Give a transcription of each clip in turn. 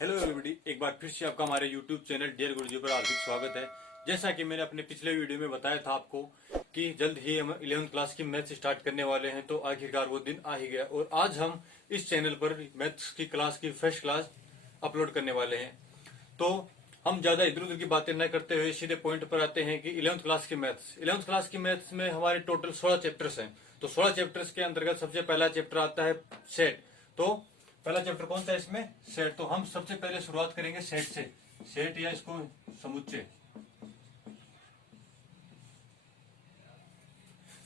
Hello everybody, एक बार फिर से आपका हमारे YouTube चैनल डियर गुरुजी पर हार्दिक स्वागत है। जैसा कि मैंने अपने पिछले वीडियो में बताया था आपको कि जल्द ही हम 11th क्लास की मैथ्स स्टार्ट करने वाले हैं, तो आखिरकार वो दिन आ ही गया और आज हम इस चैनल पर मैथ्स की क्लास की फर्स्ट क्लास अपलोड करने वाले हैं। तो हम ज्यादा इधर उधर की बातें न करते हुए सीधे पॉइंट पर आते हैं कि 11th क्लास की मैथ्स 11th क्लास की मैथ्स में हमारे टोटल 16 चैप्टर्स हैं। तो 16 चैप्टर्स के अंतर्गत सबसे पहला चैप्टर आता है सेट। तो पहला चैप्टर कौन सा है इसमें? सेट। तो हम सबसे पहले शुरुआत करेंगे सेट से। सेट या इसको समुच्चय,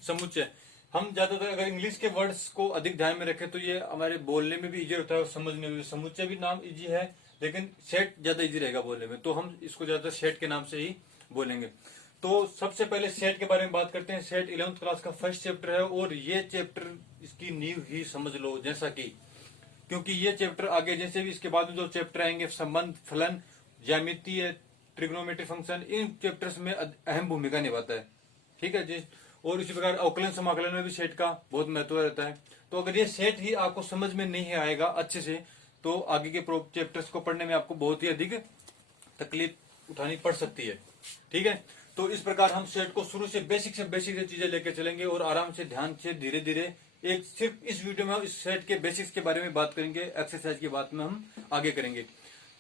समुच्चय। हम ज्यादातर अगर इंग्लिश के वर्ड्स को अधिक ध्यान में रखें तो ये हमारे बोलने में भी इजी होता है और समझने में भी। समुच्चय भी नाम इजी है, लेकिन सेट ज्यादा इजी रहेगा बोलने में, तो हम इसको ज्यादातर सेट के नाम से ही बोलेंगे। तो सबसे पहले सेट के बारे में बात करते हैं। सेट 11th क्लास का फर्स्ट चैप्टर है और ये चैप्टर इसकी नींव ही समझ लो। जैसा कि क्योंकि ये चैप्टर आगे जैसे भी इसके बाद में जो चैप्टर आएंगे, संबंध, फलन, ज्यामितीय, ट्रिग्नोमेट्री फंक्शन, इन चैप्टर्स में अहम भूमिका निभाता है। ठीक है जी। और इसी प्रकार अवकलन समाकलन में भी सेट का बहुत महत्व रहता है। तो अगर ये सेट ही आपको समझ में नहीं आएगा अच्छे से, तो आगे के चैप्टर्स को पढ़ने में आपको बहुत ही अधिक तकलीफ उठानी पड़ सकती है। ठीक है। तो इस प्रकार हम सेट को शुरू से बेसिक से चीजें लेके चलेंगे और आराम से ध्यान से धीरे धीरे एक सिर्फ इस वीडियो में हम इस सेट के बेसिक्स के बारे में बात करेंगे, एक्सरसाइज की बात में हम आगे करेंगे।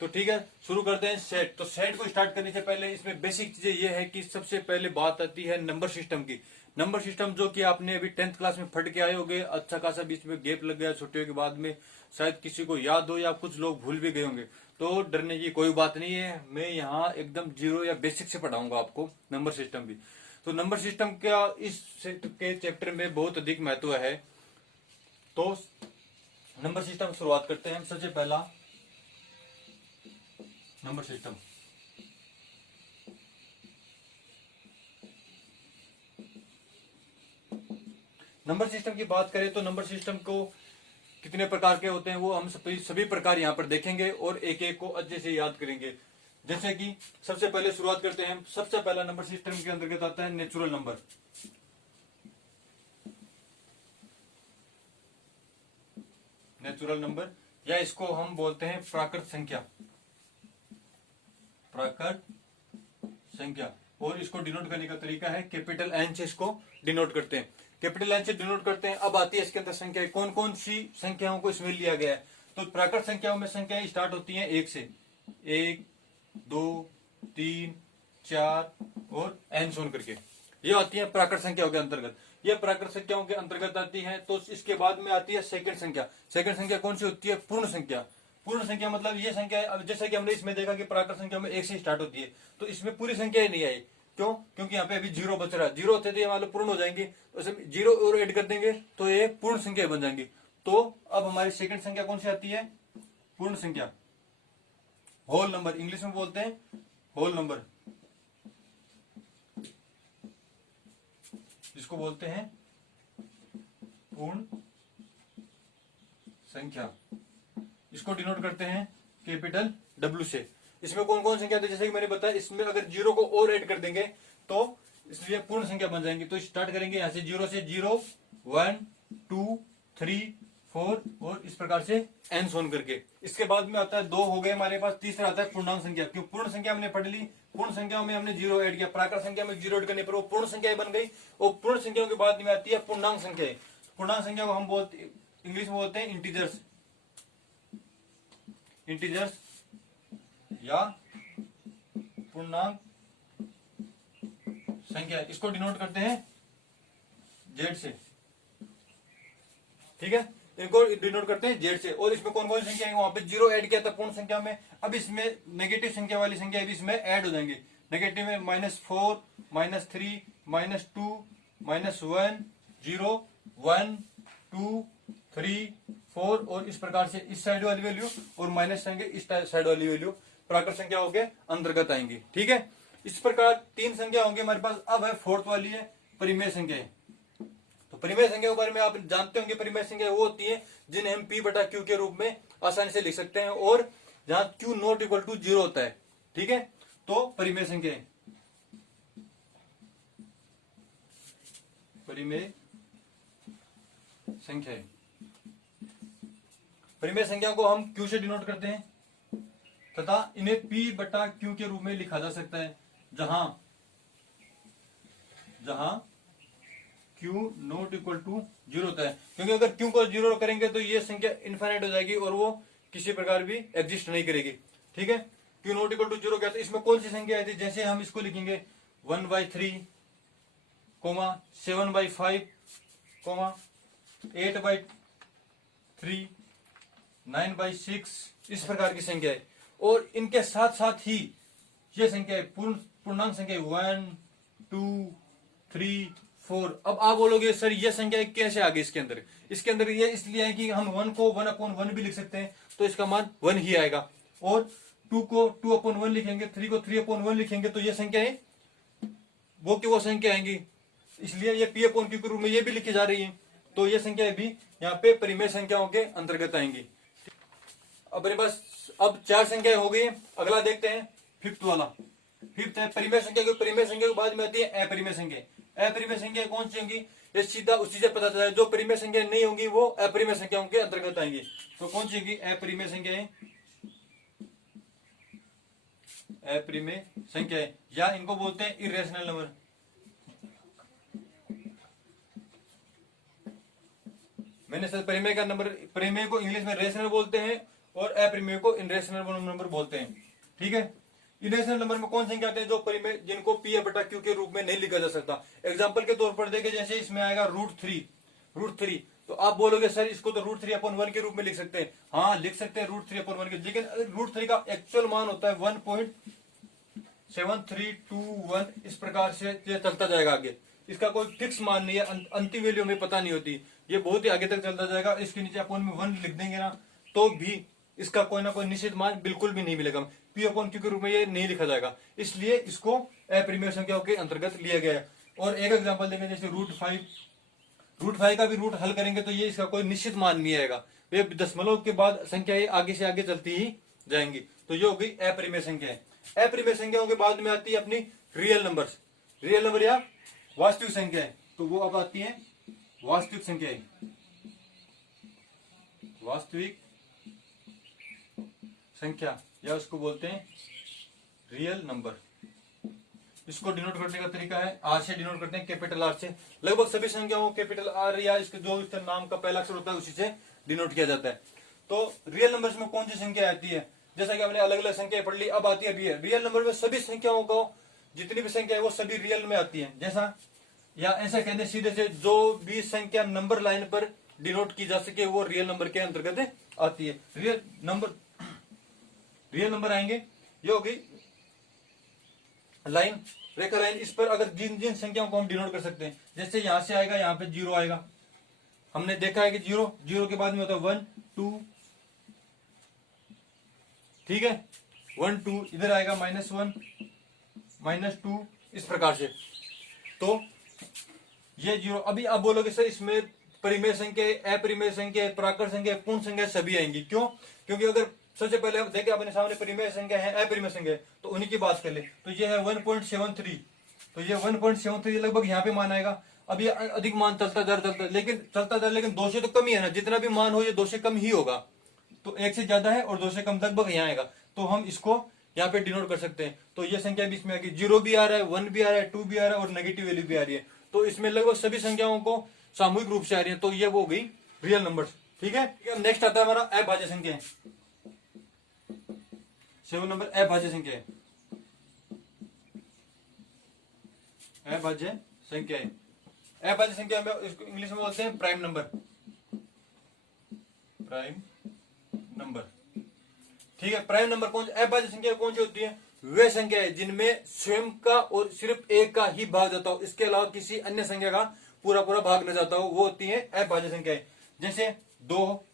तो ठीक है, शुरू करते हैं सेट। तो सेट को स्टार्ट करने से पहले इसमें बेसिक चीजें ये है कि सबसे पहले बात आती है नंबर सिस्टम की। नंबर सिस्टम जो कि आपने अभी 10th क्लास में पढ़ के आए होंगे। अच्छा खासा बीच में गैप लग गया छुट्टियों के बाद में, शायद किसी को याद हो या कुछ लोग भूल भी गए होंगे। तो डरने की कोई बात नहीं है, मैं यहाँ एकदम जीरो या बेसिक से पढ़ाऊंगा आपको नंबर सिस्टम भी। तो नंबर सिस्टम का इस के चैप्टर में बहुत अधिक महत्व है। तो नंबर सिस्टम शुरुआत करते हैं हम। सबसे पहला नंबर सिस्टम। नंबर सिस्टम की बात करें तो नंबर सिस्टम को कितने प्रकार के होते हैं वो हम सभी प्रकार यहाँ पर देखेंगे और एक एक को अच्छे से याद करेंगे। जैसे कि सबसे पहले शुरुआत करते हैं। सबसे पहला नंबर सिस्टम के अंतर्गत आता है नेचुरल नंबर। नेचुरल नंबर या इसको हम बोलते हैं प्राकृत संख्या। प्राकृत संख्या। और इसको डिनोट करने का तरीका है कैपिटल एन से इसको डिनोट करते हैं। कैपिटल एन से डिनोट करते हैं। अब आती है इसके अंदर संख्या, कौन कौन सी संख्याओं को इसमें लिया गया है। तो प्राकृत संख्याओं में संख्याएं स्टार्ट होती हैं 1 से। 1, 2, 3, 4 और एन सोन करके ये आती है प्राकृत संख्याओं के अंतर्गत। ये प्राकृत संख्याओं के अंतर्गत आती है। तो इसके बाद में आती है सेकंड संख्या। सेकंड संख्या कौन सी होती है? पूर्ण संख्या। पूर्ण संख्या मतलब ये संख्या, जैसा कि हमने इसमें देखा कि प्राकृत संख्या में 1 से स्टार्ट होती है, तो इसमें पूरी संख्या ही नहीं आई। क्यों? क्योंकि यहाँ पे अभी जीरो बच रहा है। जीरो होते थे मतलब पूर्ण हो जाएंगी, तो इसमें जीरो और ऐड कर देंगे तो ये पूर्ण संख्या बन जाएंगी। तो अब हमारी सेकंड संख्या कौन सी आती है? पूर्ण संख्या, होल नंबर, इंग्लिश में बोलते हैं होल नंबर, जिसको बोलते हैं पूर्ण संख्या। इसको डिनोट करते हैं कैपिटल डब्ल्यू से। इसमें कौन कौन संख्या आती है? जैसे कि मैंने बताया, इसमें अगर जीरो को और ऐड कर देंगे तो इसलिए पूर्ण संख्या बन जाएंगी। तो स्टार्ट करेंगे यहां से जीरो से। 0, 1, 2, 3, 4 और इस प्रकार से एन सोन करके। इसके बाद में आता है 2 हो गए हमारे पास। तीसरा आता है पूर्णांक संख्या। क्यों? पूर्ण संख्या हमने पढ़ ली, पूर्ण संख्याओं में हमने जीरो ऐड किया, प्राकृत संख्या में जीरो ऐड करने पर वो पूर्ण संख्या बन गई। और पूर्ण संख्याओं के बाद में आती है पूर्णांक संख्या। पूर्णांक संख्या को हम बोलते इंग्लिश में बोलते हैं इंटीजर्स। इंटीजर्स या पूर्णांक संख्या, इसको डिनोट करते हैं जेड से। ठीक है, इनको डिनोट करते हैं जेड से। और इसमें कौन कौन सी संख्या है? वहां पे जीरो ऐड किया था पूर्ण संख्या में। अब इसमें नेगेटिव संख्या वाली संख्या भी इसमें ऐड हो जाएंगी। नेगेटिव में -4, -3, -2, -1, 0, 1, 2, 3, 4 और इस प्रकार से इस साइड वाली वैल्यू और माइनस संख्या इस साइड वाली वैल्यू प्राकृत संख्याओं के अंतर्गत आएंगी। ठीक है, इस प्रकार 3 संख्या होंगे हमारे पास। अब है फोर्थ वाली है परिमेय संख्या। तो परिमेय संख्या के बारे में आप जानते होंगे। परिमेय संख्या वो होती है जिन्हें हम P/Q के रूप में आसानी से लिख सकते हैं और जहां Q नॉट इक्वल टू 0 होता है। ठीक है, तो परिमेय संख्या, परिमेय संख्या, परिमेय संख्या को हम Q से डिनोट करते हैं। तथा इन्हें P बटा Q के रूप में लिखा जा सकता है, जहां Q नॉट इक्वल टू 0 होता है। क्योंकि अगर Q को 0 करेंगे तो ये संख्या इनफाइनाइट हो जाएगी और वो किसी प्रकार भी एग्जिस्ट नहीं करेगी। ठीक है, Q नॉट इक्वल टू 0 क्या, तो इसमें कौन सी संख्या आई थी, जैसे हम इसको लिखेंगे 1/3, 7/5, 8/3, 9/6, इस प्रकार की संख्या है। और इनके साथ साथ ही ये संख्या है पूर्णांक संख्या 1, 2, 3, 4। अब आप बोलोगे सर ये संख्या कैसे आ गई इसके अंदर, इसके अंदर ये इसलिए है कि हम 1 को 1/1 भी लिख सकते हैं, तो इसका मान 1 ही आएगा। और 2 को 2/1 लिखेंगे, 3 को 3/1 लिखेंगे, तो ये संख्या है वो की वो संख्या आएंगी, इसलिए ये P/Q के रूप में ये भी लिखी जा रही है। तो ये संख्या भी यहाँ पे परिमेय संख्याओं के अंतर्गत आएंगी। अब मेरे पास अब 4 संख्याएं हो गई। अगला देखते हैं फिफ्थ वाला। फिफ्थ है परिमेय संख्या। परिमेय संख्या के बाद में आती है अपरिमेय संख्या। अपरिमेय संख्या कौन सी होंगी, ये सीधा उसी से पता चला है। जो परिमेय संख्या नहीं होंगी वो अपरिमेय संख्याओं के अंतर्गत आएंगी। तो कौन सी होगी अपरिमेय संख्याएं, अपरिमेय संख्याएं, या इनको बोलते हैं इरेशनल नंबर। मैंने सर परिमेय का नंबर, परिमेय को इंग्लिश में रेशनल बोलते हैं और अपरिमेय को इनरेशनल नंबर बोलते हैं। ठीक है, इरेशनल नंबर में कौन संख्या आते हैं, जो परिमेय जिनको P/Q के रूप में नहीं लिखा जा सकता। एग्जांपल के तौर पर देखें, जैसे इसमें आएगा √3, तो आप बोलोगे सर इसको तो √3/1 के रूप में लिख सकते हैं। हाँ लिख सकते हैं √3/1 के, लेकिन √3 का एक्चुअल मान होता है 1.7321। इस प्रकार से ये चलता जाएगा आगे, इसका कोई फिक्स मान नहीं है, अंतिम वैल्यू हमें पता नहीं होती, ये बहुत ही आगे तक चलता जाएगा। इसके नीचे अपन में 1 लिख देंगे ना, तो भी इसका कोई ना कोई निश्चित मान बिल्कुल भी नहीं मिलेगा। P/Q के रूप में ये नहीं लिखा जाएगा, इसलिए इसको अपरिमेय संख्याओं के अंतर्गत लिया गया है। और एक एग्जांपल देंगे, जैसे √5 का भी रूट हल करेंगे तो ये इसका कोई निश्चित मान नहीं आएगा, ये दशमलव के बाद संख्या आगे से आगे चलती ही जाएंगी। तो ये हो गई अपरिमेय संख्या। अपरिमेय संख्याओं के बाद में आती है अपनी रियल नंबर या वास्तविक संख्या। तो वो अब आती है वास्तविक संख्याएं, वास्तविक संख्या, या उसको बोलते हैं रियल नंबर। इसको डिनोट करने का तरीका है आर से डिनोट करते हैं, कैपिटल आर से। लगभग सभी संख्याओं को कैपिटल आर या इसके जो इसका नाम का पहला अक्षर होता है उसी से डिनोट किया जाता है। तो रियल नंबर्स में कौन सी संख्या आती है, जैसा कि हमने अलग अलग संख्या पढ़ ली, अब आती है रियल नंबर में सभी संख्याओं को, जितनी भी संख्या है वो सभी रियल में आती है। जैसा या ऐसा कहते सीधे से, जो भी संख्या नंबर लाइन पर डिनोट की जा सके वो रियल नंबर के अंतर्गत आती है। रियल नंबर आएंगे, ये होगी लाइन, रेखा लाइन। इस पर अगर जिन जिन संख्याओं को हम डिनोट कर सकते हैं, जैसे यहां से आएगा, यहां पे 0 आएगा, हमने देखा है कि 0 के बाद में होता है 1, 2, ठीक है, 1, 2, इधर आएगा -1, -2, इस प्रकार से। तो ये 0। अभी आप बोलोगे सर इसमें परिमेय संख्या, अपरिमेय संख्या, प्राकृत संख्या, पूर्ण संख्या सभी आएंगी, क्यों? क्योंकि अगर सबसे पहले हम देखें अपने सामने परिमेय संख्या है, अपरिमेय संख्या है, तो उन्हीं की बात कर ले। तो ये है 1.73, तो ये 1.73 लगभग यहाँ पे मान आएगा। अब ये अधिक मान चलता जा रहा, लेकिन 2 से तो कम ही है ना, जितना भी मान हो ये 2 से कम ही होगा। तो 1 से ज्यादा है और 2 से कम लगभग यहाँ आएगा, तो हम इसको यहाँ पे डिनोट कर सकते हैं। तो ये संख्या भी इसमें आएगी, 0 भी आ रहा है, 1 भी आ रहा है, 2 भी आ रहा है और नेगेटिव वैल्यू भी आ रही है। तो इसमें लगभग सभी संख्याओं को सामूहिक रूप से आ रही है। तो ये वो गई रियल नंबर्स। ठीक है, नेक्स्ट आता है हमारा अभाज्य संख्या। 7 नंबर अभाज्य संख्या है, अभाज्य संख्या है। अभाज्य संख्या में इसको इंग्लिश में बोलते हैं प्राइम नंबर, ठीक है। प्राइम नंबर कौन, अभाज्य संख्या कौन सी होती है, वे संख्या है जिनमें स्वयं का और सिर्फ एक का ही भाग जाता हो, इसके अलावा किसी अन्य संख्या का पूरा भाग न जाता हो, वो होती है अभाज्य संख्या। जैसे 2,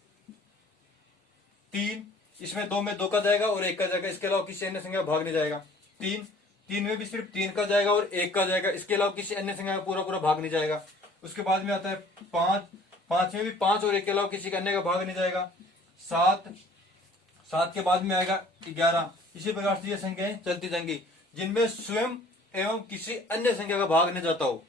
3, इसमें 2 में 2 का जाएगा और 1 का जाएगा, इसके अलावा किसी अन्य संख्या का भाग नहीं जाएगा। 3 में भी सिर्फ 3 का जाएगा और 1 का जाएगा, इसके अलावा किसी अन्य संख्या का पूरा भाग नहीं जाएगा। उसके बाद में आता है 5 में भी 5 और 1 के अलावा किसी अन्य का भाग नहीं जाएगा। 7 के बाद में आएगा 11। इसी प्रकार से ये संख्याएं चलती जाएंगी जिनमें स्वयं एवं किसी अन्य संख्या का भाग नहीं जाता हो,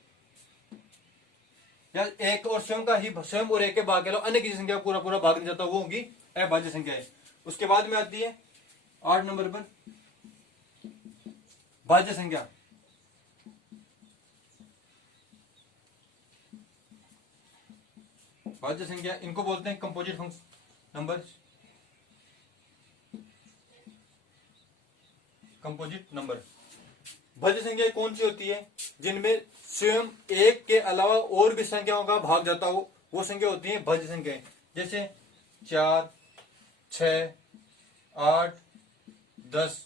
या एक और स्वयं और एक के भाग के अलावा अन्य किसी संख्या का पूरा भाग नहीं जाता, वो होगी अभाज्य संख्या है। उसके बाद में आती है 8 नंबर पर भाज्य संख्या। भाज्य संख्या इनको बोलते हैं composite function number, composite number. भाज्य संख्या कौन सी होती है? जिनमें स्वयं एक के अलावा और भी संख्याओं का भाग जाता हो, वो संख्या होती है भाज्य संख्याएं। जैसे 4, 6, 8, 10।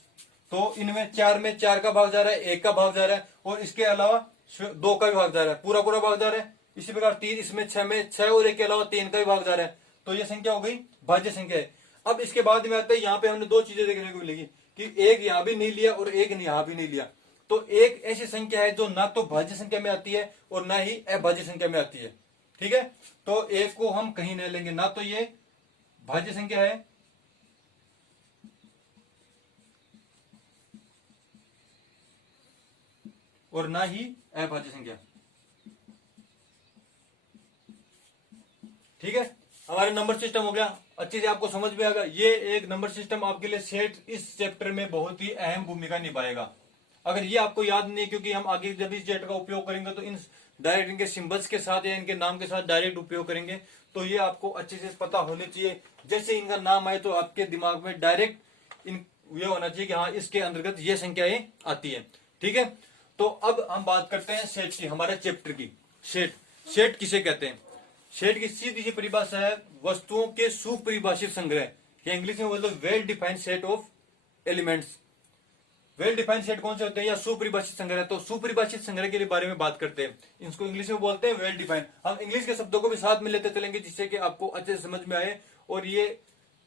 तो इनमें 4 में 4 का भाग जा रहा है, 1 का भाग जा रहा है, और इसके अलावा 2 का भी भाग जा रहा है, पूरा पूरा भाग जा रहा है। इसी प्रकार 3, इसमें 6 में 6 और 1 के अलावा 3 का भी भाग जा रहा है। तो ये संख्या हो गई भाज्य संख्या है। अब इसके बाद में आता है, यहाँ पे हमने दो चीजें देखने को मिलेगी कि एक यहाँ भी नहीं लिया और एक यहाँ भी नहीं लिया। तो एक ऐसी संख्या है जो ना तो भाज्य संख्या में आती है और ना ही अभाज्य संख्या में आती है। ठीक है, तो एक को हम कहीं नहीं लेंगे, ना तो ये भाज्य संख्या है और ना ही अभाज्य संख्या। ठीक है, हमारे नंबर सिस्टम हो गया, अच्छे से आपको समझ में आएगा। ये एक नंबर सिस्टम आपके लिए सेट इस चैप्टर में बहुत ही अहम भूमिका निभाएगा। अगर ये आपको याद नहीं, क्योंकि हम आगे जब इस चैप्टर का उपयोग करेंगे तो इन डायरेक्ट इनके सिंबल्स के साथ या इनके नाम के साथ डायरेक्ट उपयोग करेंगे, तो ये आपको अच्छे से पता होने चाहिए। जैसे इनका नाम आए तो आपके दिमाग में डायरेक्ट इन ये होना चाहिए कि हाँ इसके अंतर्गत ये संख्याएं आती है। ठीक है, तो अब हम बात करते हैं सेट की, हमारे चैप्टर की। सेट, सेट किसे कहते हैं? सेट की सीधी सी परिभाषा है वस्तुओं के सुपरिभाषित संग्रह, या इंग्लिश में बोल दो well defined set of elements. Well defined set कौन से होते हैं या सुपरिभाषित संग्रह? तो सुपरिभाषित संग्रह के बारे में बात करते हैं, इसको इंग्लिश में बोलते हैं वेल डिफाइंड। हम इंग्लिश के शब्दों को भी साथ में लेते चलेंगे जिससे कि आपको अच्छे से समझ में आए और ये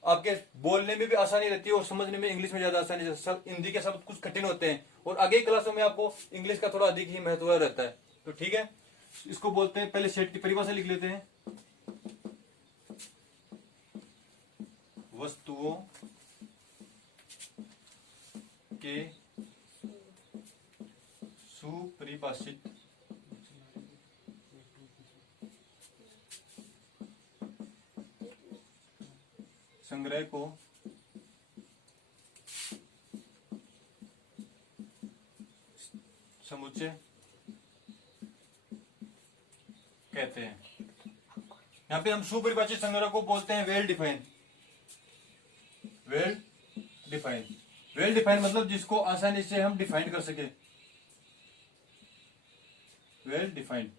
आपके बोलने में भी आसानी रहती है और समझने में इंग्लिश में ज्यादा आसानी। हिंदी के शब्द कुछ कठिन होते हैं और आगे क्लासों में आपको इंग्लिश का थोड़ा अधिक ही महत्व रहता है। तो ठीक है, इसको बोलते हैं, पहले सेट की परिभाषा लिख लेते हैं। वस्तुओं के सुपरिभाषित संग्रह को समुच्चय कहते हैं। यहां पे हम सुपरिभाषित संग्रह को बोलते हैं well defined. Well defined, well defined मतलब जिसको आसानी से हम डिफाइन कर सके। Well defined,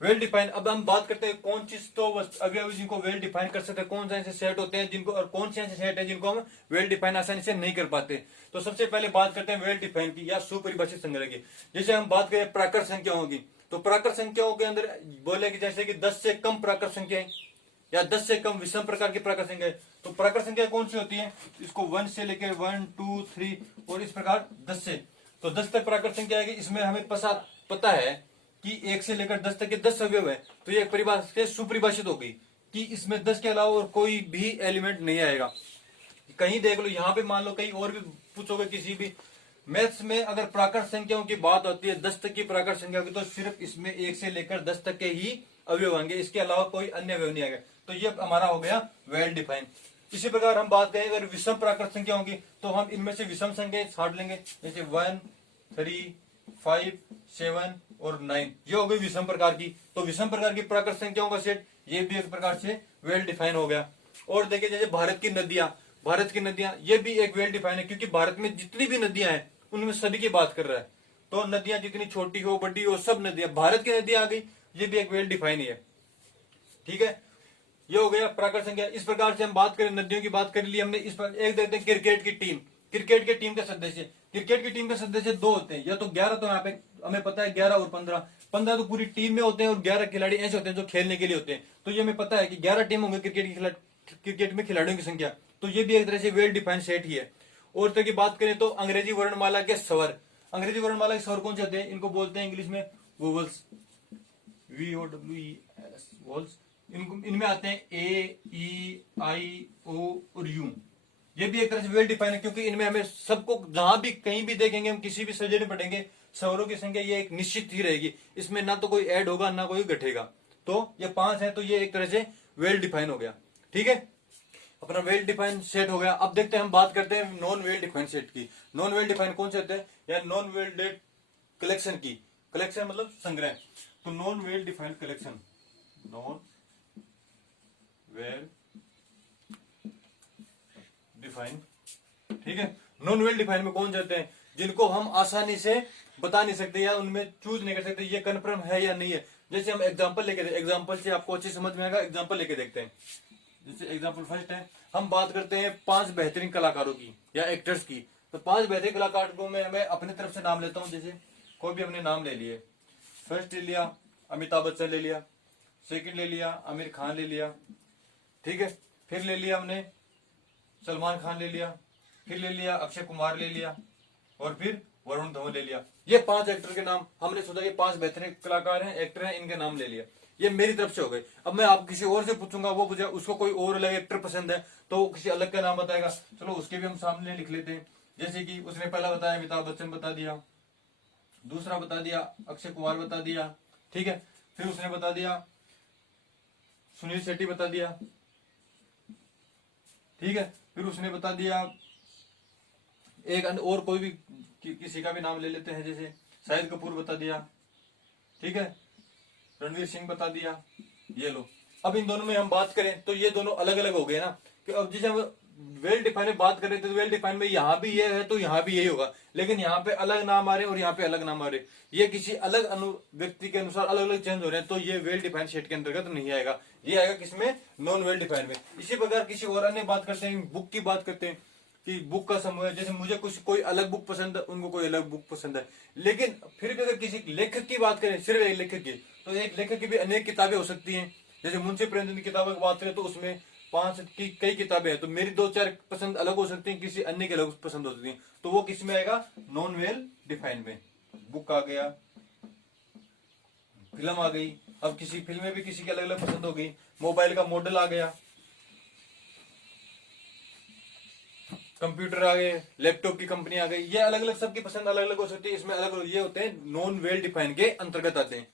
well defined. अब हम बात करते हैं कौन चीज तो अभी जिनको वेल डिफाइन कर सकते हैं, कौन से ऐसे सेट होते हैं जिनको, और कौन से ऐसे सेट है जिनको हम वेल डिफाइन आसानी से नहीं कर पाते। तो सबसे पहले बात करते हैं वेल डिफाइन की या सुपरिभाषित संग्रह की। जैसे हम बात करें प्राकृत संख्याओं की, तो प्राकृत संख्याओं के अंदर बोले कि जैसे कि 10 से कम प्राकृत संख्याएं या 10 से कम विषम प्रकार की प्राकृत संख्याएं। तो प्राकृत संख्या कौन सी होती है? इसको 1 से लेकर 1, 2, 3 और इस प्रकार 10 से, तो 10 तक प्राकृत संख्या आएगी। इसमें हमें पता है कि 1 से लेकर 10 तक के 10 अवयव है, तो ये परिभाषा से सुपरिभाषित हो गई कि इसमें 10 के अलावा और कोई भी एलिमेंट नहीं आएगा। कहीं देख लो, यहाँ पे मान लो कहीं और भी पूछोगे किसी भी मैथ्स में, अगर प्राकृत संख्याओं की बात होती है 10 तक की प्राकृत संख्या की, तो सिर्फ इसमें 1 से लेकर 10 तक के ही अवयव आएंगे, इसके अलावा कोई अन्य अवयव नहीं आएगा। तो ये हमारा हो गया वेल डिफाइंड। इसी प्रकार हम बात करें अगर विषम प्राकृत संख्या होंगी, तो हम इनमें से विषम संख्या छाट लेंगे, जैसे 1, 3, 5, 7 और 9, ये हो गई विषम प्रकार की। तो विषम प्रकार की प्राकृत संख्याओं का सेट ये भी एक प्रकार से वेल डिफाइन हो गया। और देखिए जैसे भारत की नदियां, ये भी एक वेल डिफाइन है, क्योंकि भारत में जितनी भी नदियां हैं उनमें सभी की बात कर रहा है। तो नदियां जितनी छोटी हो बड़ी हो, सब नदियां, भारत की नदियां आ गई, ये भी एक वेल डिफाइन ही है। ठीक है, ये हो गया प्राकृत संख्या। इस प्रकार से हम बात करें, नदियों की बात कर ली हमने। इस पर एक देखते हैं क्रिकेट की टीम। क्रिकेट की टीम के सदस्य, क्रिकेट की टीम के सदस्य 2 होते हैं, या तो 11, तो यहाँ पे हमें पता है 11 और 15। 15 तो पूरी टीम में होते हैं और 11 खिलाड़ी ऐसे होते हैं जो खेलने के लिए होते हैं। तो ये हमें पता है कि 11 टीम होंगे क्रिकेट में खिलाड़ियों की संख्या। तो ये भी एक तरह से वेल डिफाइंड सेट ही है। और तरह की बात करें तो अंग्रेजी वर्णमाला के स्वर, अंग्रेजी वर्णमाला के स्वर कौन से होते हैं? इनको बोलते हैं इंग्लिश में वोवल्स, VOWELS वोल्स। इनमें आते हैं A, E, I, O और U। ये भी एक तरह से वेल डिफाइन है, क्योंकि इनमें हमें सबको जहां भी कहीं भी देखेंगे, हम किसी भी सब्जेक्ट में पढ़ेंगे, स्वरों की संख्या ये एक निश्चित ही रहेगी, इसमें ना तो कोई ऐड होगा ना कोई घटेगा। तो ये 5 है, तो ये एक तरह से वेल डिफाइन हो गया। ठीक है, अपना वेल डिफाइंड सेट हो गया। अब देखते हैं, हम बात करते हैं नॉन वेल डिफाइंड सेट की। नॉन वेल डिफाइंड कौन से होते हैं, या नॉन वेल डेट कलेक्शन की। कलेक्शन मतलब संग्रह। तो non well defined collection, non well defined, ठीक है। नॉन वेल डिफाइंड में कौन जाते हैं, जिनको हम आसानी से बता नहीं सकते या उनमें चूज नहीं कर सकते ये कन्फर्म है या नहीं है। जैसे हम एग्जांपल लेके, एग्जांपल से आपको अच्छी समझ में आएगा, एग्जांपल लेके देखते हैं। जैसे एग्जांपल फर्स्ट है, हम बात करते हैं 5 बेहतरीन कलाकारों की या एक्टर्स की। तो 5 बेहतरीन कलाकारों में मैं अपनी तरफ से नाम लेता हूं। जैसे कोई भी हमने नाम ले लिए, फर्स्ट ले लिया अमिताभ बच्चन ले लिया, सेकंड ले लिया आमिर खान ले लिया, ठीक है। फिर ले लिया हमने सलमान खान ले लिया, फिर ले लिया अक्षय कुमार ले लिया, और फिर वरुण धवन ले लिया। ये 5 एक्टर के नाम हमने सोचा कि 5 बेहतरीन कलाकार हैं, एक्टर हैं, इनके नाम ले लिया। ये मेरी तरफ से हो गए। अब मैं आप किसी और से पूछूंगा, वो मुझे उसको कोई और अलग एक्टर पसंद है तो वो किसी अलग का नाम बताएगा। चलो उसके भी हम सामने लिख लेते हैं। जैसे कि उसने पहला बताया अमिताभ बच्चन बता दिया, दूसरा बता दिया अक्षय कुमार बता दिया, ठीक है। फिर उसने बता दिया सुनील शेट्टी बता दिया, ठीक है। फिर उसने बता दिया एक और कोई भी किसी का भी नाम ले लेते हैं, जैसे शाहिद कपूर बता दिया, ठीक है, रणवीर सिंह बता दिया। ये लो, अब इन दोनों में हम बात करें तो ये दोनों अलग अलग हो गए ना। कि अब जैसे हम वेल डिफाइन में बात कर रहे थे तो वेल डिफाइन में यहाँ भी ये है तो यहाँ भी यही होगा, लेकिन यहाँ पे अलग नाम आ रहे हैं और यहाँ पे अलग नाम आ रहे हैं। ये किसी अलग व्यक्ति के अनुसार अलग अलग चेंज हो रहे हैं, तो ये वेल डिफाइंड सेट के अंतर्गत नहीं आएगा। ये आएगा किसमें, नॉन वेल डिफाइंड में। इसी प्रकार किसी और अन्य बात करते हैं, बुक की बात करते हैं कि बुक का समूह है। जैसे मुझे कुछ कोई अलग बुक पसंद है, उनको कोई अलग बुक पसंद है। लेकिन फिर भी अगर किसी लेखक की बात करें, सिर्फ एक लेखक की, तो एक लेखक की भी अनेक किताबें हो सकती हैं। जैसे मुंशी प्रेमचंद की किताबों की बात करें तो उसमें 5 की कई किताबें हैं, तो मेरी 2-4 पसंद अलग हो सकती हैं, किसी अन्य की अलग पसंद हो सकती हैं। तो वो किस में आएगा, नॉन वेल डिफाइंड में। बुक आ गया, फिल्म आ गई, अब किसी फिल्म में भी किसी की अलग अलग पसंद हो गई, मोबाइल का मॉडल आ गया, कंप्यूटर आ गए, लैपटॉप की कंपनी आ गई, ये अलग अलग सबकी पसंद अलग अलग हो सकती है। इसमें अलग अलग ये होते हैं, नॉन वेल डिफाइन के अंतर्गत आते हैं।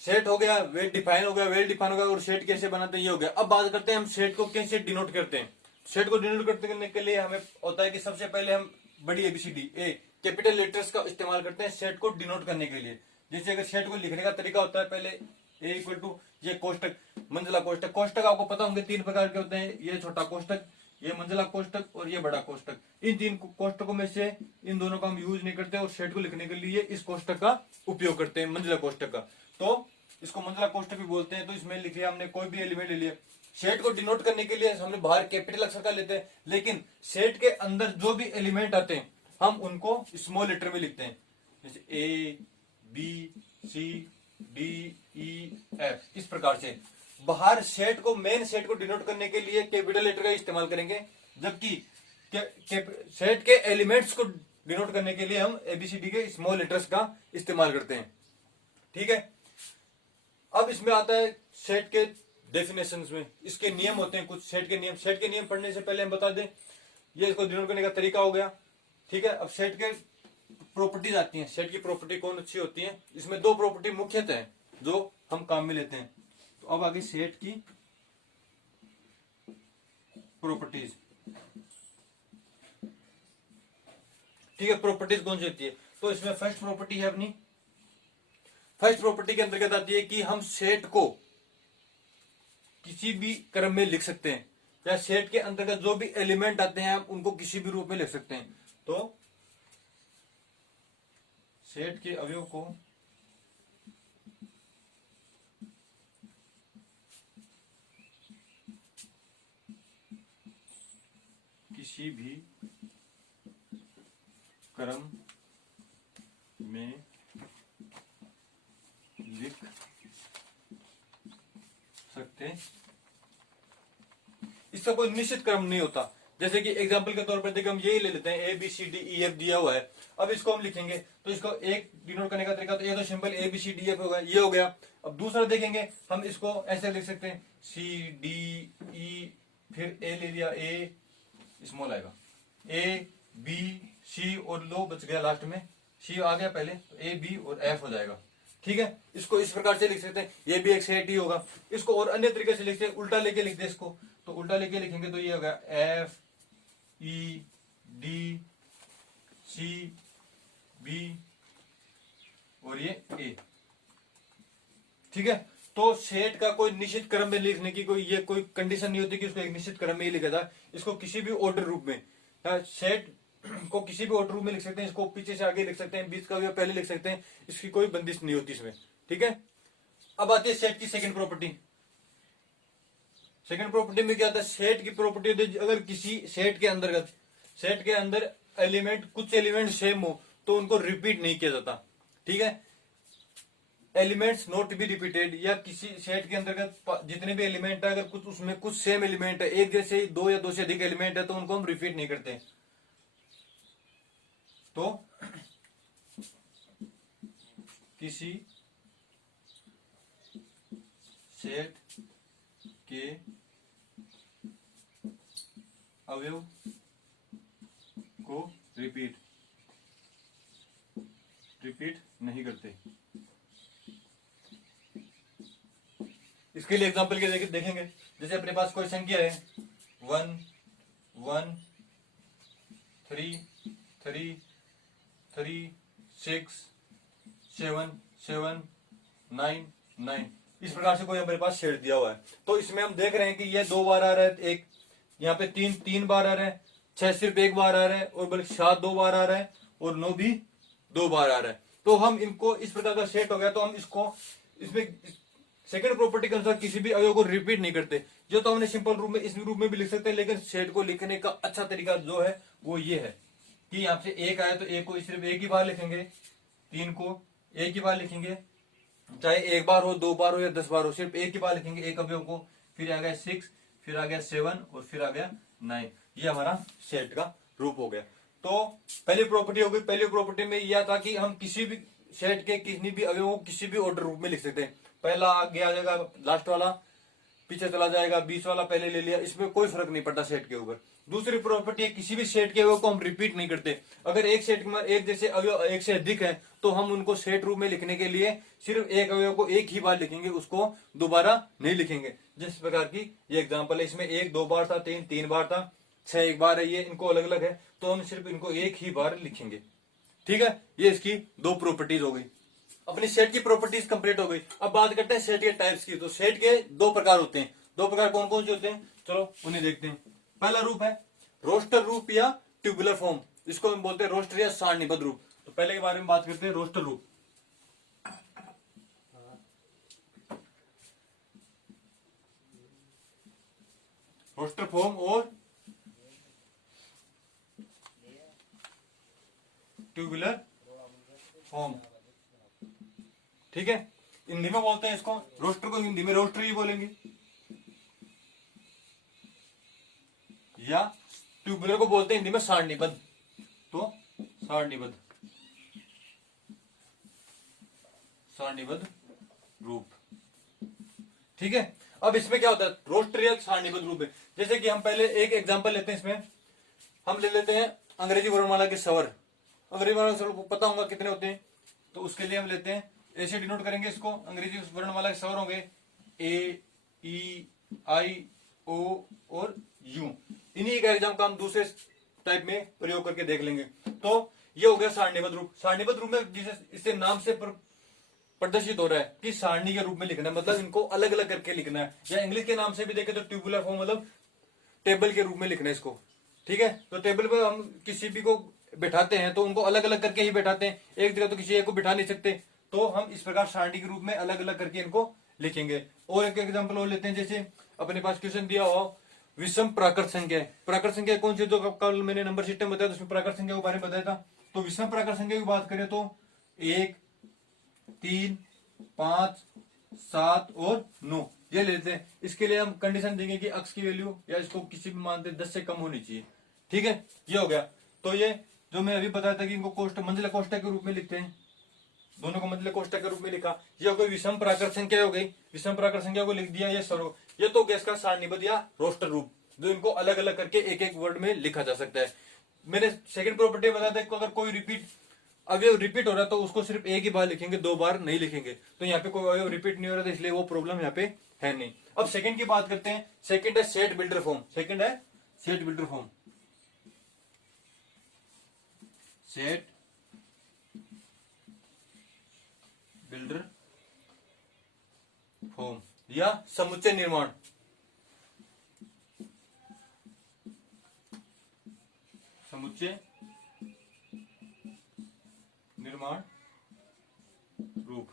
सेट हो गया, वेल डिफाइन हो गया, वेल डिफाइन हो गया, और सेट कैसे बनाते हैं ये हो गया। अब बात करते हैं हम सेट को कैसे डिनोट करते हैं। सेट को डिनोट करने के लिए हमें होता है कि सबसे पहले हम बड़ी एबीसीडी ए कैपिटल लेटर्स का इस्तेमाल करते हैं सेट को डिनोट करने के लिए। जैसे अगर सेट को लिखने का तरीका होता है, पहले ए इक्वल टू ये कोष्टक, मंजिला कोष्टक। कोष्टक आपको पता होंगे 3 प्रकार के होते हैं, ये छोटा कोष्टक, ये मंजिला कोष्टक और ये बड़ा कोष्टक। इन 3 कोष्टकों में से इन दोनों का हम यूज नहीं करते और सेट को लिखने के लिए इस कोष्टक का उपयोग करते हैं, मंजिला कोष्टक का। तो इसको मंजिला कोष्टक भी बोलते हैं। तो इसमें लिख लिया हमने, कोई भी एलिमेंट ले लिया। सेट को डिनोट करने के लिए हमने बाहर कैपिटल अक्षर का लेते हैं, लेकिन सेट के अंदर जो भी एलिमेंट आते हैं हम उनको स्मॉल लेटर में लिखते हैं। जैसे A B C D E F, इस प्रकार से। बाहर सेट को, मेन सेट को डिनोट करने के लिए कैपिटल लेटर का इस्तेमाल करेंगे, जबकि सेट के एलिमेंट्स को डिनोट करने के लिए हम एबीसीडी के स्मॉल लेटर्स का इस्तेमाल करते हैं, ठीक है। अब इसमें आता है सेट के डेफिनेशंस में इसके नियम होते हैं कुछ। सेट के नियम, सेट के नियम पढ़ने से पहले हम बता दें, ये इसको डिनोट करने का तरीका हो गया, ठीक है। अब सेट के प्रॉपर्टीज आती हैं। सेट की प्रॉपर्टी कौन अच्छी होती है, इसमें 2 प्रॉपर्टी मुख्यतः है जो हम काम में लेते हैं। तो अब आगे सेट की प्रॉपर्टीज, ठीक है। प्रॉपर्टीज कौन सी होती है, तो इसमें फर्स्ट प्रॉपर्टी है अपनी, फर्स्ट प्रॉपर्टी के अंतर्गत आती है कि हम सेट को किसी भी क्रम में लिख सकते हैं, या सेट के अंतर्गत जो भी एलिमेंट आते हैं हम उनको किसी भी रूप में लिख सकते हैं। तो सेट के अवयव को किसी भी क्रम में लिख सकते, इसका कोई निश्चित क्रम नहीं होता। जैसे कि एग्जांपल के तौर पर देखिए, हम यही ले लेते हैं A B C D E F दिया हुआ है। अब इसको हम लिखेंगे तो इसको एक डिनोट करने का तरीका, तो ये तो simple A B C D E F, ये हो गया। अब दूसरा देखेंगे, हम इसको ऐसे लिख सकते हैं सी डी ई, फिर ए ले लिया, ए स्मॉल आएगा, ए बी सी और लो बच गया लास्ट में, सी आ गया पहले, तो ए बी और एफ हो जाएगा, ठीक है। इसको इस प्रकार से लिख सकते हैं, ये भी एक सेट ही होगा। इसको और अन्य तरीके से लिखते हैं, उल्टा लेके लिखते हैं इसको, तो उल्टा लेके लिखेंगे तो ये होगा F E D C B और ये ए। ठीक है, तो सेट का कोई निश्चित क्रम में लिखने की कोई कंडीशन नहीं होती कि उसको एक निश्चित क्रम में ही लिखा था। इसको किसी भी ऑर्डर रूप में, सेट को किसी भी ऑर्डर रूप में लिख सकते हैं, इसको पीछे से आगे लिख सकते हैं, बीच का भी पहले लिख सकते हैं, इसकी कोई बंदिश नहीं होती इसमें। ठीक है, अब आती है सेट की सेकंड प्रॉपर्टी। सेकंड प्रॉपर्टी में क्या आता है, सेट की प्रॉपर्टी होती है अगर किसी सेट के अंदर कुछ एलिमेंट सेम हो तो उनको रिपीट नहीं किया जाता। ठीक है, एलिमेंट्स नॉट बी रिपीटेड, या किसी सेट के अंतर्गत जितने भी एलिमेंट है अगर कुछ उसमें कुछ सेम एलिमेंट है, एक जैसे दो या दो से अधिक एलिमेंट है तो उनको हम रिपीट नहीं करते। तो किसी सेट के अवयव को रिपीट नहीं करते। इसके लिए एग्जांपल के देखेंगे, जैसे अपने पास कोई संख्या है 1 1 3 3 3 6 7 7 9 9, इस प्रकार से कोई हमारे पास सेट दिया हुआ है। तो इसमें हम देख रहे हैं कि ये 2 बार आ रहा है, एक यहाँ पे 3 बार आ रहा है, 6 सिर्फ 1 बार आ रहा है, और बल्कि 7 2 बार आ रहा है, और 9 भी 2 बार आ रहा है। तो हम इनको इस प्रकार का सेट हो गया, तो हम इसको इसमें सेकंड प्रॉपर्टी के अनुसार किसी भी अवयव को रिपीट नहीं करते। जो तो हमने सिंपल रूप में इस रूप में भी लिख सकते हैं, लेकिन सेट को लिखने का अच्छा तरीका जो है वो ये है कि यहाँ से 1 आया तो 1 को सिर्फ एक ही बार लिखेंगे, 3 को एक ही बार लिखेंगे, चाहे 1 बार हो, 2 बार हो या 10 बार हो, सिर्फ एक ही बार लिखेंगे एक अवयव को। फिर आ गया 6, फिर आ गया 7 और फिर आ गया 9। ये हमारा सेट का रूप हो गया। तो पहली प्रॉपर्टी हो गई। पहली प्रॉपर्टी में यह था कि हम किसी भी सेट के किसी भी अवयव को किसी भी ऑर्डर रूप में लिख सकते हैं। पहला आगे आ जाएगा, लास्ट वाला पीछे चला जाएगा, बीच वाला पहले ले लिया, इसमें कोई फर्क नहीं पड़ता सेट के ऊपर। दूसरी प्रॉपर्टी है किसी भी सेट के अवयव को हम रिपीट नहीं करते। अगर एक सेट में एक जैसे अवयव एक से अधिक है तो हम उनको सेट रूप में लिखने के लिए सिर्फ एक अवयव को एक ही बार लिखेंगे, उसको दोबारा नहीं लिखेंगे। जिस प्रकार की ये एग्जांपल है, इसमें 1 2 बार था, 3 बार था, 6 1 बार है, ये इनको अलग अलग है तो हम सिर्फ इनको एक ही बार लिखेंगे। ठीक है, ये इसकी 2 प्रॉपर्टीज हो गई। अपनी सेट की प्रॉपर्टीज कंप्लीट हो गई। अब बात करते हैं सेट के टाइप्स की। तो सेट के 2 प्रकार होते हैं। 2 प्रकार कौन कौन से होते हैं, चलो उन्हें देखते हैं। पहला रूप है रोस्टर रूप या ट्यूबुलर फॉर्म, इसको हम बोलते हैं रोस्टर या सारणीबद्ध रूप। तो पहले के बारे में बात करते हैं, रोस्टर रूप। रोस्टर फॉर्म और ट्यूबुलर फॉर्म। ठीक है, हिंदी में बोलते हैं इसको रोस्टर को, हिंदी में रोस्टर ही बोलेंगे, या ट्यूबुलर को बोलते हैं हिंदी में सारणीबद्ध। तो सारणीबद्ध रूप। ठीक है, अब इसमें क्या होता है, रोस्टर या सारणीबद्ध रूप है। जैसे कि हम पहले एक एग्जांपल लेते हैं, इसमें हम ले लेते हैं अंग्रेजी वर्णमाला के स्वर। अंग्रेजी वर्णमाला के स्वर पता होगा कितने होते हैं, तो उसके लिए हम लेते हैं, ऐसे डिनोट करेंगे इसको। अंग्रेजी वर्णमाला के स्वर होंगे ए ई आई ओ और यू। इन्हीं का एग्जाम का हम दूसरे टाइप में प्रयोग करके देख लेंगे। तो ये हो गया सारणीबद्ध रूप। सारणीबद्ध रूप में जिसे इससे नाम से प्रदर्शित हो रहा है कि सारणी के रूप में लिखना है, मतलब इनको अलग अलग करके लिखना है। या इंग्लिश के नाम से भी देखें तो ट्यूबुलर फॉर्म, मतलब टेबल के रूप में लिखना है इसको। ठीक है, तो टेबल पे हम किसी भी को बैठाते हैं तो उनको अलग अलग करके ही बैठाते हैं, एक जगह तो किसी एक को बिठा नहीं सकते। तो हम इस प्रकार सारणी के रूप में अलग अलग करके इनको लिखेंगे। और एक एग्जाम्पल और लेते हैं, जैसे अपने पास क्वेश्चन दिया हो विषम प्राकृत संख्या। प्राकृत संख्या कौन सी, जो कल मैंने नंबर सिस्टम बताया तो उसमें प्राकृत संख्या के बारे में बताया था। तो विषम प्राकृत संख्या की बात करें तो 1 3 5 7 और 9 ये लेते हैं। इसके लिए हम कंडीशन देंगे कि अक्स की वैल्यू या इसको किसी भी मानते 10 से कम होनी चाहिए। ठीक है, ये हो गया। तो ये जो मैं अभी बताया था कि इनको कोष्टक मंजिला कोष्टक के रूप में लिखते हैं, दोनों को मंजिला कोष्टक के रूप में लिखा। ये हो गई विषम प्राकृत संख्या हो गई। विषम प्राकृत संख्या को लिख दिया, ये स्वरूप। ये तो गैस का सारणीबद्ध या रोस्टर रूप, जो इनको अलग अलग करके एक एक वर्ड में लिखा जा सकता है। मैंने सेकंड प्रॉपर्टी बताया था, अगर कोई अवयव रिपीट हो रहा है तो उसको सिर्फ एक ही बार लिखेंगे, 2 बार नहीं लिखेंगे। तो यहाँ पे कोई अवयव रिपीट नहीं हो रहा था, इसलिए वो प्रॉब्लम यहाँ पे है नहीं। अब सेकंड की बात करते हैं। सेकंड है सेट बिल्डर फॉर्म। सेकंड है set builder form. Set builder form या समुच्चय निर्माण। समुच्चय निर्माण रूप।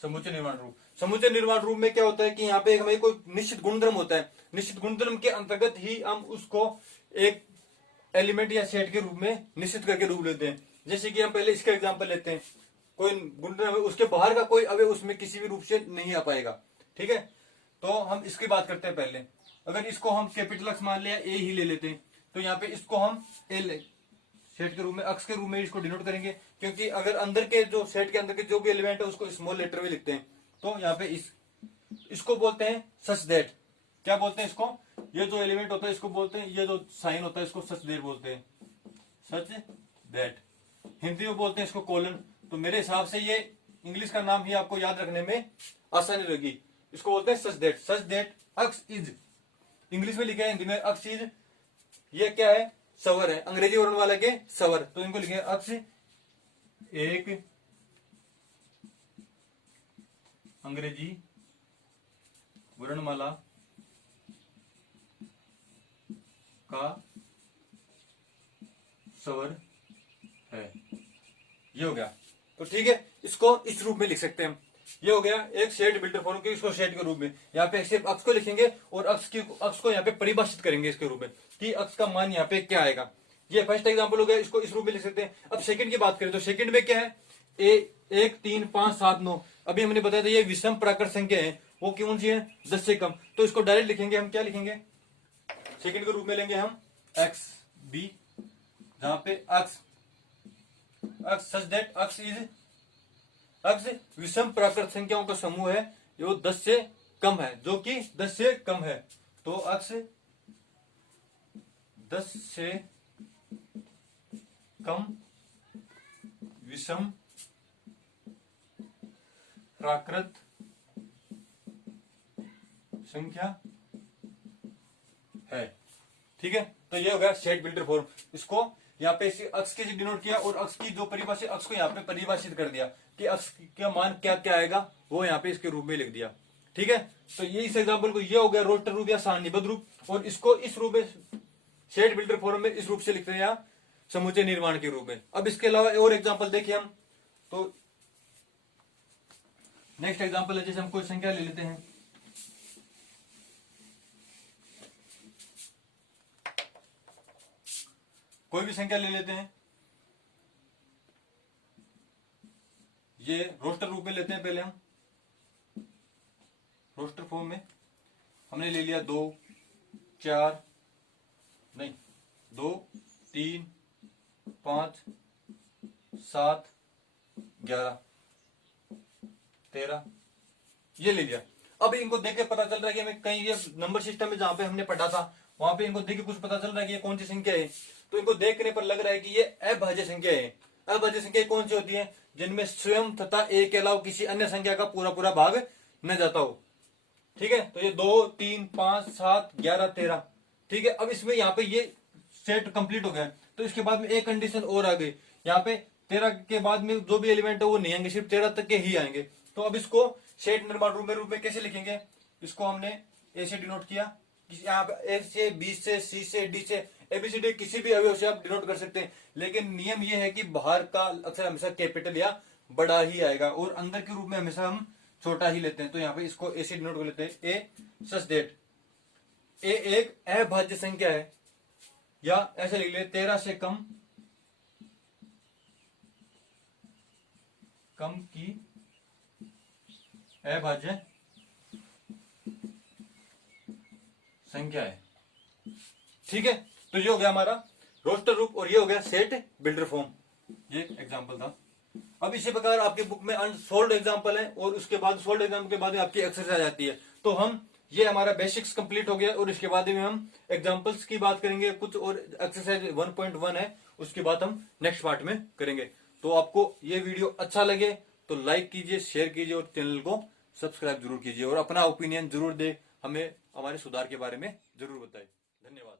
समुच्चय निर्माण रूप। समुच्चय निर्माण रूप में क्या होता है कि यहाँ पे हमें कोई निश्चित गुणधर्म होता है, निश्चित गुणधर्म के अंतर्गत ही हम उसको एक एलिमेंट या सेट के रूप में निश्चित करके रूप लेते हैं। जैसे कि हम पहले इसका एग्जांपल लेते हैं, कोई गुणधर्म है, उसके बाहर का कोई अवयव उसमें किसी भी रूप से नहीं आ पाएगा। ठीक है, तो हम इसकी बात करते हैं पहले। अगर इसको हम कैपिटल अक्स मान लिया, ए ही ले लेते हैं, तो यहाँ पे इसको हम ए सेट के रूप में, अक्स के रूप में इसको डिनोट करेंगे, क्योंकि अगर अंदर के जो सेट के अंदर के जो भी एलिमेंट है उसको स्मॉल लेटर में लिखते हैं। तो यहाँ पे इसको बोलते हैं सच दैट। क्या बोलते हैं इसको? ये जो एलिमेंट होता है इसको बोलते हैं, ये जो साइन होता है इसको सच दैट बोलते हैं, सच दैट। हिंदी में बोलते हैं इसको कोलन। तो मेरे हिसाब से ये इंग्लिश का नाम ही आपको याद रखने में आसानी रहेगी। इसको बोलते हैं सच दैट। सच दैट अक्स इज, इंग्लिश में लिखा है, हिंदी में अक्स इज, ये क्या है? सवर है, अंग्रेजी वर्ण वाला के सवर। तो इनको लिखे अक्स एक अंग्रेजी वर्णमाला का सवर है। ये हो गया। तो ठीक है, इसको इस रूप में लिख सकते हैं हम। ये हो गया एक शेड बिल्डर फॉर्म के, इसको शेड के रूप में यहाँ पे सिर्फ अक्स को लिखेंगे और अक्स को यहाँ पे परिभाषित करेंगे इसके रूप में कि अक्स का मान यहाँ पे क्या आएगा। ये फर्स्ट एग्जांपल हो गया, इसको इस रूप में लिख सकते हैं। अब सेकंड की बात करें तो सेकंड में क्या है? 1 3 5 7 9। अभी हमने बताया था ये विषम प्राकृत संख्या है, वो कौन सी है? 10 से कम। तो इसको डायरेक्ट लिखेंगे हम, क्या लिखेंगे? सेकंड के रूप में लेंगे हम एक्स बी, जहां पे अक्स सच दैट अक्स इज, अक्स विषम प्राकृत संख्याओं का समूह है जो 10 से कम है, जो कि 10 से कम है। तो अक्स 10 से कम विषम प्राकृत संख्या है। ठीक है, तो ये हो गया सेट बिल्डर फॉर्म। इसको यहाँ पे अक्स के डिनोट किया और अक्स की जो परिभाषित, अक्स को यहाँ पे परिभाषित कर दिया कि अक्स का मान क्या क्या आएगा, वो यहाँ पे इसके रूप में लिख दिया। ठीक है, तो ये इस एग्जांपल को ये हो गया रोस्टर रूप या सारणीबद्ध रूप, और इसको इस रूप में सेट बिल्डर फॉर्म में इस रूप से लिखते हैं या समुच्चय निर्माण के रूप में। अब इसके अलावा और एग्जाम्पल देखिए हम, तो नेक्स्ट एग्जाम्पल है, जैसे हम कोई संख्या ले लेते हैं, कोई भी संख्या ले लेते हैं, ये रोस्टर रूप में लेते हैं। पहले हम रोस्टर फॉर्म में हमने ले लिया 2 4 नहीं 2 3 5 7 11 13 ये ले लिया। अब इनको देख के पता चल रहा है कि हमें कहीं ये नंबर सिस्टम में जहां पे हमने पढ़ा था वहां पे इनको देख के कुछ पता चल रहा है कि ये कौन सी संख्या है। तो इनको देखने पर लग रहा है कि ये अभाज्य संख्या है। अभाज्य संख्या कौन सी होती है? जिनमें स्वयं तथा एक के अलावा किसी अन्य संख्या का पूरा पूरा भाग न जाता हो। ठीक है, तो ये 2 3 5 7 11 13। ठीक है, अब इसमें यहाँ पे ये सेट कंप्लीट हो गया। तो इसके बाद में एक कंडीशन और आ गई, यहाँ पे 13 के बाद में जो भी एलिमेंट है वो नहीं आएंगे, सिर्फ 13 तक के ही आएंगे। तो अब इसको सेट निर्माण रूप में कैसे लिखेंगे? इसको हमने ए से डिनोट किया, यहाँ पे ए से बी से सी से डी से एबीसीडी किसी भी अवयव से आप डिनोट कर सकते हैं, लेकिन नियम यह है कि बाहर का अक्षर हमेशा कैपिटल या बड़ा ही आएगा और अंदर के रूप में हमेशा हम छोटा ही लेते हैं। तो यहाँ पे इसको ए से डिनोट कर लेते हैं, ए सच दैट ए एक अभाज्य संख्या है, या ऐसे लिख ले 13 से कम की अभाज्य संख्या है। ठीक है, तो ये हो गया हमारा रोस्टर रूप और ये हो गया सेट बिल्डर फॉर्म। ये एग्जांपल था। अब इसी प्रकार आपके बुक में अनसोल्व्ड एग्जांपल है और उसके बाद सोल्व्ड एग्जांपल के बाद में आपकी एक्सरसाइज आती है। तो हम ये हमारा बेसिक्स कंप्लीट हो गया और इसके बाद में हम एग्जांपल्स की बात करेंगे कुछ, और एक्सरसाइज 1.1 है उसके बाद हम नेक्स्ट पार्ट में करेंगे। तो आपको ये वीडियो अच्छा लगे तो लाइक कीजिए, शेयर कीजिए और चैनल को सब्सक्राइब जरूर कीजिए और अपना ओपिनियन जरूर दे, हमें हमारे सुधार के बारे में जरूर बताए। धन्यवाद।